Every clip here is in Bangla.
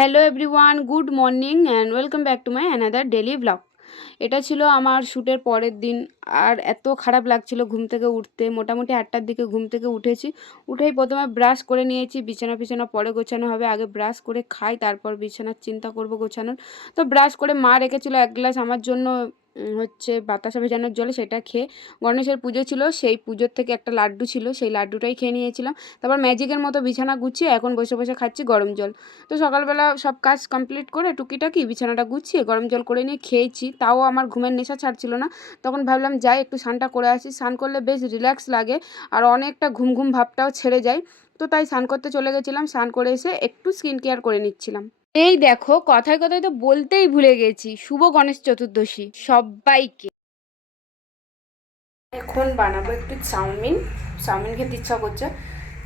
Hello everyone, good morning and welcome back to my another daily blog. এটা ছিল আমার শ্যুটের পরের দিন। আর এত খারাপ লাগছিল ঘুম থেকে উঠতে। মোটামুটি 8টার দিকে ঘুম থেকে উঠেছি। উঠেই প্রথমে ব্রাশ করে নিয়েছি। বিছানা পরে গোছানো হবে, আগে ব্রাশ করে খাই, তারপর বিছানার চিন্তা করব গোছানোর। তো ব্রাশ করে মা রেখেছিল 1 গ্লাস আমার জন্য হচ্ছে বাতাসা ভেজানোর জলে, সেটা খেয়ে গণেশের পুজো ছিল, সেই পুজোর থেকে একটা লাড্ডু ছিল, সেই লাড্ডুটাই খেয়ে নিয়েছিলাম। তারপর ম্যাজিকের মতো বিছানা গুছিয়ে এখন বসে বসে খাচ্ছি গরম জল। তো সকালবেলা সব কাজ কমপ্লিট করে টুকিটাকি বিছানাটা গুছিয়ে গরম জল করে নিয়ে খেয়েছি, তাও আমার ঘুমের নেশা ছাড়ছিল না। তখন ভাবলাম যাই একটু স্নানটা করে আসি, স্নান করলে বেশ রিল্যাক্স লাগে আর অনেকটা ঘুম ঘুম ভাবটাও ছেড়ে যায়। তো তাই স্নান করতে চলে গেছিলাম, স্নান করে এসে একটু স্কিন কেয়ার করে নিচ্ছিলাম। এই দেখো, কথায় কথায় তো বলতেই ভুলে গেছি, শুভ গণেশ চতুর্দশী সবাইকে। এখন বানাবো একটু চাউমিন। চাউমিন খেতে ইচ্ছা করছে,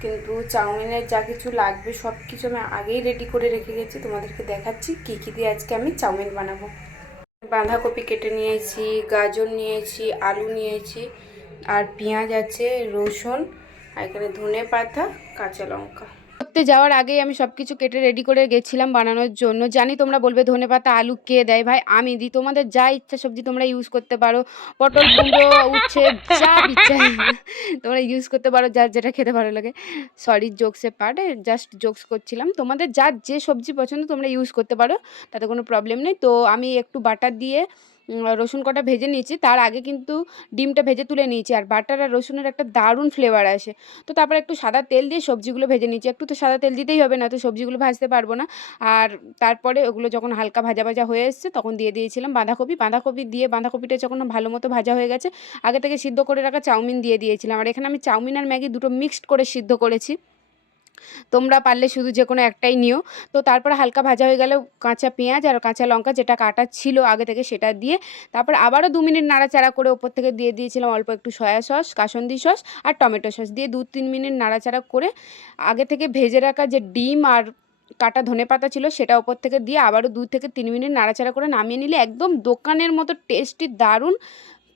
কিন্তু চাউমিনের যা কিছু লাগবে সব কিছু আমি আগেই রেডি করে রেখে গেছি। তোমাদেরকে দেখাচ্ছি কী কী দিয়ে আজকে আমি চাউমিন বানাবো। বাঁধাকপি কেটে নিয়েছি, গাজর নিয়েছি, আলু নিয়েছি, আর পেঁয়াজ আছে, রসুন, আর এখানে ধনে পাতা, কাঁচা লঙ্কা। করতে যাওয়ার আগেই আমি সব কিছু কেটে রেডি করে গেছিলাম বানানোর জন্য। জানি তোমরা বলবে ধনেপাতা আলু কে দেয়, ভাই আমি দিই। তোমাদের যা ইচ্ছা সবজি তোমরা ইউজ করতে পারো, পটল কুমড়ো উচ্ছে যা ইচ্ছা তোমরা ইউজ করতে পারো, যার যেটা খেতে ভালো লাগে। সরি, জোকসে পার্ট, জাস্ট জোকস করছিলাম। তোমাদের যার যে সবজি পছন্দ তোমরা ইউজ করতে পারো, তাতে কোনো প্রবলেম নেই। তো আমি একটু বাটার দিয়ে রসুন কটা ভেজে নিয়েছি, তার আগে কিন্তু ডিমটা ভেজে তুলে নিয়েছি। আর বাটার আর রসুনের একটা দারুণ ফ্লেভার আসে। তো তারপর একটু সাদা তেল দিয়ে সবজিগুলো ভেজে নিয়েছি। একটু তো সাদা তেল দিতেই হবে, না তো সবজিগুলো ভাজতে পারবো না। আর তারপরে ওগুলো যখন হালকা ভাজা ভাজা হয়ে এসছে তখন দিয়ে দিয়েছিলাম বাঁধাকপি দিয়ে বাঁধাকপিটা যখন ভালো মতো ভাজা হয়ে গেছে, আগে থেকে সিদ্ধ করে রাখা চাউমিন দিয়ে দিয়েছিলাম। আর এখানে আমি চাউমিন আর ম্যাগি দুটো মিক্সড করে সিদ্ধ করেছি। তোমরা পারলে শুধু যে কোনো একটাই নিও। তো তারপরে হালকা ভাজা হয়ে গেলে কাঁচা পেঁয়াজ আর কাঁচা লঙ্কা যেটা কাটা ছিল আগে থেকে সেটা দিয়ে তারপর আবারও 2 মিনিট নাড়াচাড়া করে ওপর থেকে দিয়ে দিয়েছিলাম অল্প একটু সয়া সস, কাসুন্দি সস আর টমেটো সস দিয়ে 2-3 মিনিট নাড়াচাড়া করে আগে থেকে ভেজে রাখা যে ডিম আর কাটা ধনেপাতা ছিল সেটা ওপর থেকে দিয়ে আবারও 2 থেকে 3 মিনিট নাড়াচাড়া করে নামিয়ে নিলে একদম দোকানের মতো টেস্টি দারুণ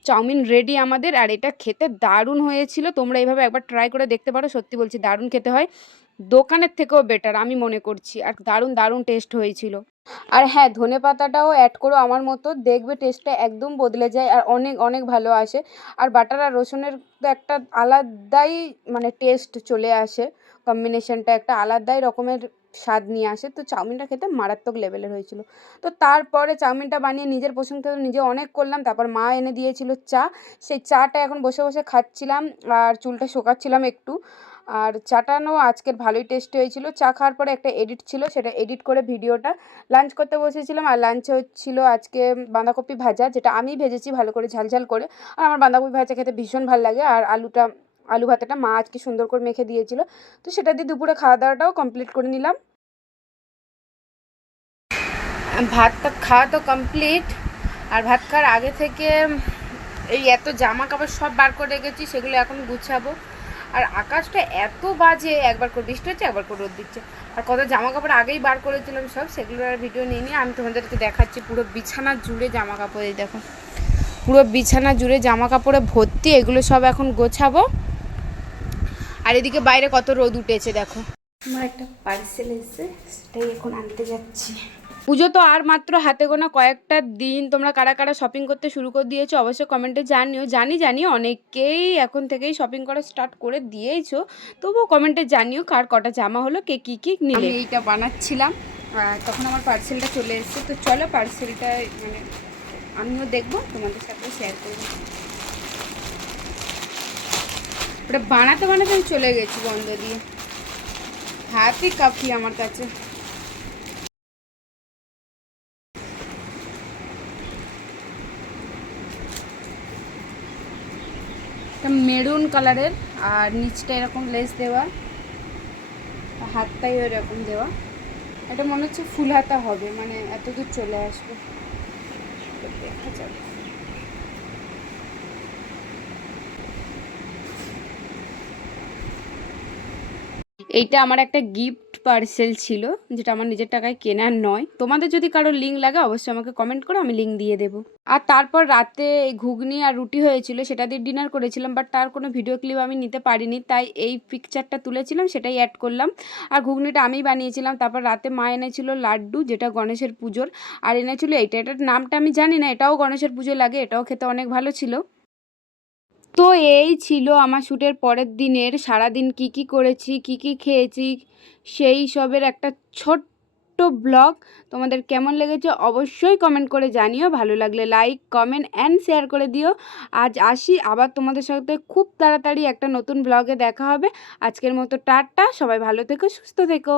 চাউমিন রেডি আমাদের। আর এটা খেতে দারুণ হয়েছিল, তোমরা এইভাবে একবার ট্রাই করে দেখতে পারো, সত্যি বলছি দারুণ খেতে হয়, দোকানের থেকেও বেটার আমি মনে করছি। আর দারুণ দারুণ টেস্ট হয়েছিল। আর হ্যাঁ, ধনেপাতাটাও অ্যাড করো আমার মতো, দেখবে টেস্টটা একদম বদলে যায় আর অনেক অনেক ভালো আসে। আর বাটার আর রসুনের তো একটা আলাদাই মানে টেস্ট চলে আসে, কম্বিনেশনটা একটা আলাদাই রকমের স্বাদ নিয়ে আসে। তো চাউমিনটা খেতে মারাত্মক লেভেলের হয়েছিল। তো তারপরে চাউমিনটা বানিয়ে নিজের প্রশংসা তো নিজে অনেক করলাম। তারপর মা এনে দিয়েছিল চা, সেই চাটা এখন বসে বসে খাচ্ছিলাম আর চুলটা শোকাচ্ছিলাম একটু। আর চাটানো আজকের ভালোই টেস্টি হয়েছিল। চা খাওয়ার পরে একটা এডিট ছিল, সেটা এডিট করে ভিডিওটা লাঞ্চ করতে বসেছিলাম। আর লাঞ্চে হচ্ছিল আজকে বাঁধাকপি ভাজা, যেটা আমি ভেজেছি ভালো করে ঝাল করে। আর আমার বাঁধাকপি ভাজা খেতে ভীষণ ভালো লাগে। আর আলু ভাতাটা মা আজকে সুন্দর করে মেখে দিয়েছিল। তো সেটা দিয়ে দুপুরে খাওয়া দাওয়াটাও কমপ্লিট করে নিলাম। ভাতটা খাওয়া তো কমপ্লিট। আর ভাত খাওয়ার আগে থেকে এই এত জামা কাপড় সব বার করে রেখেছি, সেগুলো এখন গুছাবো। আর আকাশটা এত বাজে, একবার করে বৃষ্টি হচ্ছে একবার করে রোদ দিচ্ছে। আর কত জামা কাপড় আগেই বার করেছিলাম সব, সেগুলোর আর ভিডিও নিয়ে আমি তোমাদেরকে দেখাচ্ছি। পুরো বিছানা জুড়ে জামা কাপড়, এই দেখো পুরো বিছানা জুড়ে জামা কাপড়ে ভর্তি, এগুলো সব এখন গোছাবো। আর এদিকে বাইরে কত রোদ উঠেছে দেখো। আমার একটা পার্সেল এসেছে, সেটাই এখন আনতে যাচ্ছি। পুজো তো আর মাত্র হাতে গোনা কয়েকটা দিন। তোমরা কারা কারা শপিং করতে শুরু করে দিয়েছো অবশ্যই কমেন্টে জানিও। জানি অনেকেই এখন থেকেই শপিং করা স্টার্ট করে দিয়েছো, তবুও কমেন্টে জানিও কার কটা জামা হলো, কে কী কী নিলে। আমি এইটা বানাচ্ছিলাম, তখন আমার পার্সেলটা চলে এসেছে। তো চলো পার্সেলটা মানে আমিও দেখবো, তোমাদের সাথে শেয়ার করবো। ওটা বানাতে আমি চলে গেছি বন্ধ দিয়ে, হাতই কাঁপি আমার কাছে। মেরুন কালারের আর নিচটা এরকম লেস দেওয়া, হাতটাই এরকম দেওয়া। এটা মনে হচ্ছে ফুল হাতা হবে, মানে এত দূর চলে আসবে, দেখা যাবে। এইটা আমার একটা গিফট পার্সেল ছিল, যেটা আমার নিজের টাকায় কেনার নয়। তোমাদের যদি কারোর লিঙ্ক লাগে অবশ্যই আমাকে কমেন্ট করো, আমি লিঙ্ক দিয়ে দেবো। আর তারপর রাতে ঘুগনি আর রুটি হয়েছিল, সেটা দিয়ে ডিনার করেছিলাম, বাট তার কোনো ভিডিও ক্লিপ আমি নিতে পারিনি, তাই এই পিকচারটা তুলেছিলাম সেটাই অ্যাড করলাম। আর ঘুগনিটা আমিই বানিয়েছিলাম। তারপর রাতে মা এনেছিল লাড্ডু, যেটা গণেশের পুজোর, আর এনেছিল এটার নামটা আমি জানি না, এটাও গণেশের পুজোয় লাগে, এটাও খেতে অনেক ভালো ছিল। তো এই ছিল আমার শ্যুটের পরের দিনের সারাদিন কি কি করেছি, কি কি খেয়েছি, সেই সবের একটা ছোট্ট ব্লগ। তোমাদের কেমন লেগেছে অবশ্যই কমেন্ট করে জানিও, ভালো লাগলে লাইক কমেন্ট অ্যান্ড শেয়ার করে দিও। আজ আসি, আবার তোমাদের সাথে খুব তাড়াতাড়ি একটা নতুন ব্লগে দেখা হবে। আজকের মতো টাটা, সবাই ভালো থেকো, সুস্থ থেকো।